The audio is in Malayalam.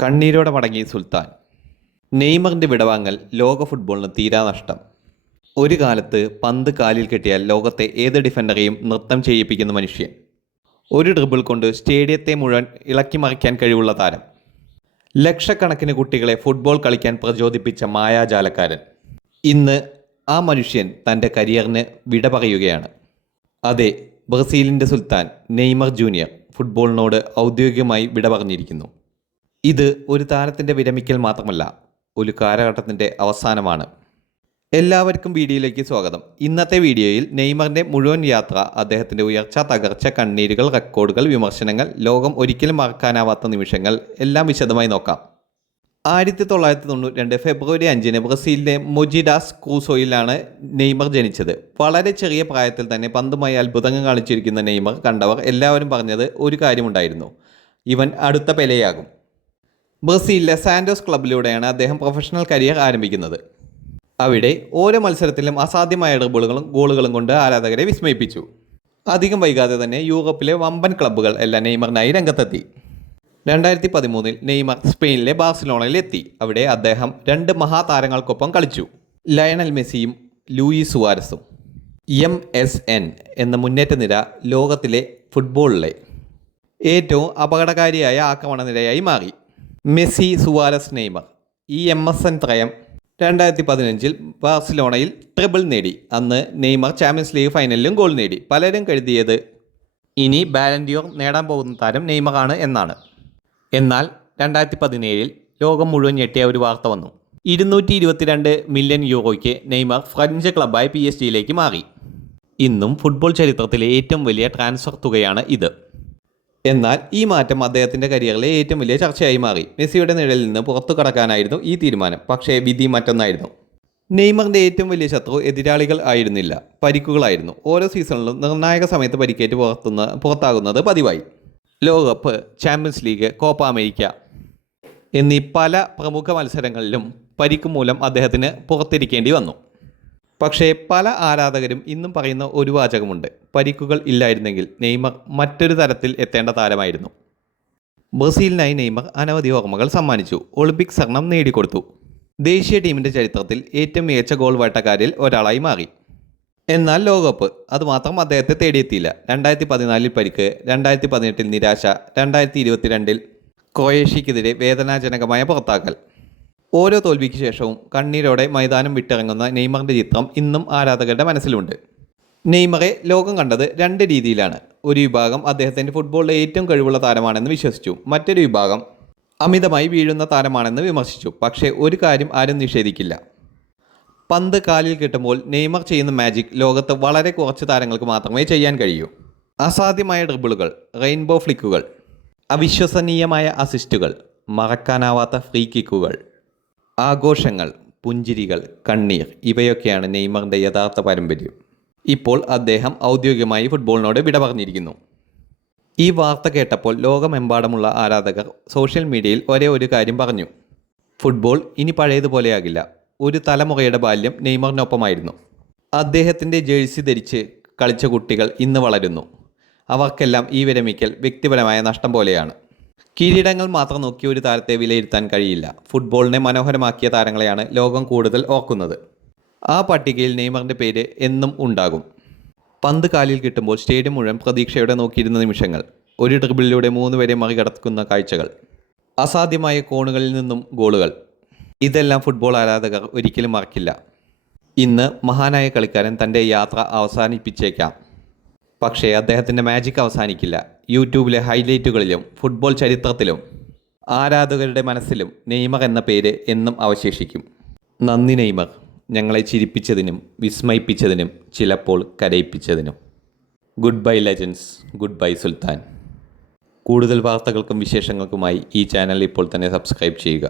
കണ്ണീരോടെ മടങ്ങി സുൽത്താൻ. നെയ്മറിൻ്റെ വിടവാങ്ങൽ ലോക ഫുട്ബോളിന് തീരാനഷ്ടം. ഒരു കാലത്ത് പന്ത് കാലിൽ കെട്ടിയാൽ ലോകത്തെ ഏത് ഡിഫൻഡറെയും നൃത്തം ചെയ്യിപ്പിക്കുന്ന മനുഷ്യൻ. ഒരു ഡ്രിബിൾ കൊണ്ട് സ്റ്റേഡിയത്തെ മുഴുവൻ ഇളക്കി മറിക്കാൻ കഴിവുള്ള താരം. ലക്ഷക്കണക്കിന് കുട്ടികളെ ഫുട്ബോൾ കളിക്കാൻ പ്രചോദിപ്പിച്ച മായാജാലക്കാരൻ. ഇന്ന് ആ മനുഷ്യൻ തൻ്റെ കരിയറിന് വിട പറയുകയാണ്. അതെ, ബ്രസീലിൻ്റെ സുൽത്താൻ നെയ്മർ ജൂനിയർ ഫുട്ബോളിനോട് ഔദ്യോഗികമായി വിട പറഞ്ഞിരിക്കുന്നു. ഇത് ഒരു താരത്തിൻ്റെ വിരമിക്കൽ മാത്രമല്ല, ഒരു കാലഘട്ടത്തിൻ്റെ അവസാനമാണ്. എല്ലാവർക്കും വീഡിയോയിലേക്ക് സ്വാഗതം. ഇന്നത്തെ വീഡിയോയിൽ നെയ്മറിൻ്റെ മുഴുവൻ യാത്ര, അദ്ദേഹത്തിൻ്റെ ഉയർച്ച, തകർച്ച, കണ്ണീരുകൾ, റെക്കോർഡുകൾ, വിമർശനങ്ങൾ, ലോകം ഒരിക്കലും മറക്കാനാവാത്ത നിമിഷങ്ങൾ എല്ലാം വിശദമായി നോക്കാം. 1992 ഫെബ്രുവരി 5 ബ്രസീലിലെ മൊജിഡാസ് ക്രൂസോയിലാണ് നെയ്മർ ജനിച്ചത്. വളരെ ചെറിയ പ്രായത്തിൽ തന്നെ പന്തുമായി അത്ഭുതങ്ങൾ കാണിച്ചിരിക്കുന്ന നെയ്മർ കണ്ടവർ എല്ലാവരും പറഞ്ഞത് ഒരു കാര്യമുണ്ടായിരുന്നു: ഇവൻ അടുത്ത പെലെയാകും. ബ്രസീലിലെ സാന്റോസ് ക്ലബിലൂടെയാണ് അദ്ദേഹം പ്രൊഫഷണൽ കരിയർ ആരംഭിക്കുന്നത്. അവിടെ ഓരോ മത്സരത്തിലും അസാധ്യമായ ഡ്രിബിളുകളും ഗോളുകളും കൊണ്ട് ആരാധകരെ വിസ്മയിപ്പിച്ചു. അധികം വൈകാതെ തന്നെ യൂറോപ്പിലെ വമ്പൻ ക്ലബ്ബുകൾ എല്ലാം നെയ്മറിനായി രംഗത്തെത്തി. 2013 നെയ്മർ സ്പെയിനിലെ ബാർസിലോണയിൽ എത്തി. അവിടെ അദ്ദേഹം രണ്ട് മഹാതാരങ്ങൾക്കൊപ്പം കളിച്ചു: ലയണൽ മെസ്സിയും ലൂയിസ് സുവാരസും. MSN എന്ന മുന്നേറ്റ നിര ലോകത്തിലെ ഫുട്ബോളിലെ ഏറ്റവും അപകടകാരിയായ ആക്രമണ നിരയായി മാറി. Messi, Suarez, Neymar. ഈ MSN ത്രയം 2015 ബാർസിലോണയിൽ ട്രിബിൾ നേടി. അന്ന് നെയ്മർ ചാമ്പ്യൻസ് ലീഗ് ഫൈനലിലും ഗോൾ നേടി. പലരും കരുതിയത് ഇനി ബാലൻ ഡി ഓർ നേടാൻ പോകുന്ന താരം നെയ്മറാണ് എന്നാണ്. എന്നാൽ 2017 ലോകം മുഴുവൻ ഞെട്ടിയ ഒരു വാർത്ത വന്നു. 222 മില്യൺ യൂറോയ്ക്ക് നെയ്മർ ഫ്രഞ്ച് ക്ലബ്ബായ PSG മാറി. ഇന്നും ഫുട്ബോൾ ചരിത്രത്തിലെ ഏറ്റവും വലിയ ട്രാൻസ്ഫർ തുകയാണ് ഇത്. എന്നാൽ ഈ മാറ്റം അദ്ദേഹത്തിൻ്റെ കരിയറിലെ ഏറ്റവും വലിയ ചർച്ചയായി മാറി. മെസ്സിയുടെ നിഴലിൽ നിന്ന് പുറത്തു കടക്കാനായിരുന്നു ഈ തീരുമാനം. പക്ഷേ വിധി മറ്റൊന്നായിരുന്നു. നെയ്മറിൻ്റെ ഏറ്റവും വലിയ ശത്രു എതിരാളികൾ ആയിരുന്നില്ല, പരിക്കുകളായിരുന്നു. ഓരോ സീസണിലും നിർണായക സമയത്ത് പരിക്കേറ്റ് പുറത്താകുന്നത് പതിവായി. ലോകകപ്പ്, ചാമ്പ്യൻസ് ലീഗ്, കോപ്പ അമേരിക്ക എന്നീ പല പ്രമുഖ മത്സരങ്ങളിലും പരിക്ക് മൂലം അദ്ദേഹത്തിന് പുറത്തിരിക്കേണ്ടി വന്നു. പക്ഷേ പല ആരാധകരും ഇന്നും പറയുന്ന ഒരു വാചകമുണ്ട്: പരിക്കുകൾ ഇല്ലായിരുന്നെങ്കിൽ നെയ്മർ മറ്റൊരു തരത്തിൽ എത്തേണ്ട താരമായിരുന്നു. ബ്രസീലിനായി നെയ്മർ അനവധി ഓർമ്മകൾ സമ്മാനിച്ചു. ഒളിമ്പിക് സ്വർണം നേടിക്കൊടുത്തു. ദേശീയ ടീമിൻ്റെ ചരിത്രത്തിൽ ഏറ്റവും മികച്ച ഗോൾ വേട്ടക്കാരിൽ ഒരാളായി മാറി. എന്നാൽ ലോകകപ്പ് അതുമാത്രം അദ്ദേഹത്തെ തേടിയെത്തിയില്ല. 2014 പരിക്ക്, 2018 നിരാശ, 2022 ക്രൊയേഷ്യക്കെതിരെ വേദനാജനകമായ പുറത്താക്കൽ. ഓരോ തോൽവിക്ക് ശേഷവും കണ്ണീരോടെ മൈതാനം വിട്ടിറങ്ങുന്ന നെയ്മറിൻ്റെ ചിത്രം ഇന്നും ആരാധകരുടെ മനസ്സിലുണ്ട്. നെയ്മറെ ലോകം കണ്ടത് രണ്ട് രീതിയിലാണ്. ഒരു വിഭാഗം അദ്ദേഹത്തിൻ്റെ ഫുട്ബോളിലെ ഏറ്റവും കഴിവുള്ള താരമാണെന്ന് വിശ്വസിച്ചു. മറ്റൊരു വിഭാഗം അമിതമായി വീഴുന്ന താരമാണെന്ന് വിമർശിച്ചു. പക്ഷേ ഒരു കാര്യം ആരും നിഷേധിക്കില്ല: പന്ത് കാലിൽ കിട്ടുമ്പോൾ നെയ്മർ ചെയ്യുന്ന മാജിക് ലോകത്ത് വളരെ കുറച്ച് താരങ്ങൾക്ക് മാത്രമേ ചെയ്യാൻ കഴിയൂ. അസാധ്യമായ ഡ്രിബിളുകൾ, റെയിൻബോ ഫ്ലിക്കുകൾ, അവിശ്വസനീയമായ അസിസ്റ്റുകൾ, മറക്കാനാവാത്ത ഫ്രീ കിക്കുകൾ, ആഘോഷങ്ങൾ, പുഞ്ചിരികൾ, കണ്ണീർ, ഇവയൊക്കെയാണ് നെയ്മറിൻ്റെ യഥാർത്ഥ പാരമ്പര്യം. ഇപ്പോൾ അദ്ദേഹം ഔദ്യോഗികമായി ഫുട്ബോളിനോട് വിട പറഞ്ഞിരിക്കുന്നു. ഈ വാർത്ത കേട്ടപ്പോൾ ലോകമെമ്പാടുമുള്ള ആരാധകർ സോഷ്യൽ മീഡിയയിൽ ഒരേ ഒരു കാര്യം പറഞ്ഞു: ഫുട്ബോൾ ഇനി പഴയതുപോലെയാകില്ല. ഒരു തലമുറയുടെ ബാല്യം നെയ്മറിനൊപ്പമായിരുന്നു. അദ്ദേഹത്തിൻ്റെ ജേഴ്സി ധരിച്ച് കളിച്ച കുട്ടികൾ ഇന്ന് വളരുന്നു. അവർക്കെല്ലാം ഈ വിരമിക്കൽ വ്യക്തിപരമായ നഷ്ടം പോലെയാണ്. കിരീടങ്ങൾ മാത്രം നോക്കി ഒരു താരത്തെ വിലയിരുത്താൻ കഴിയില്ല. ഫുട്ബോളിനെ മനോഹരമാക്കിയ താരങ്ങളെയാണ് ലോകം കൂടുതൽ ഓർക്കുന്നത്. ആ പട്ടികയിൽ നെയ്മറിൻ്റെ പേര് എന്നും ഉണ്ടാകും. പന്ത് കാലിൽ കിട്ടുമ്പോൾ സ്റ്റേഡിയം മുഴുവൻ പ്രതീക്ഷയോടെ നോക്കിയിരുന്ന നിമിഷങ്ങൾ, ഒരു ഡ്രിബിളിലൂടെ 3 പേരെ മറികടക്കുന്ന കാഴ്ചകൾ, അസാധ്യമായ കോണുകളിൽ നിന്നും ഗോളുകൾ, ഇതെല്ലാം ഫുട്ബോൾ ആരാധകർ ഒരിക്കലും മറക്കില്ല. ഇന്ന് മഹാനായ കളിക്കാരൻ തൻ്റെ യാത്ര അവസാനിപ്പിച്ചേക്കാം. പക്ഷേ അദ്ദേഹത്തിൻ്റെ മാജിക് അവസാനിക്കില്ല. യൂട്യൂബിലെ ഹൈലൈറ്റുകളിലും ഫുട്ബോൾ ചരിത്രത്തിലും ആരാധകരുടെ മനസ്സിലും നെയ്മർ എന്ന പേര് എന്നും അവശേഷിക്കും. നന്ദി നെയ്മർ, ഞങ്ങളെ ചിരിപ്പിച്ചതിനും വിസ്മയിപ്പിച്ചതിനും ചിലപ്പോൾ കരയിപ്പിച്ചതിനും. Goodbye legends, goodbye Sultan. കൂടുതൽ വാർത്തകൾക്കും വിശേഷങ്ങൾക്കുമായി ഈ ചാനൽ ഇപ്പോൾ തന്നെ സബ്സ്ക്രൈബ് ചെയ്യുക.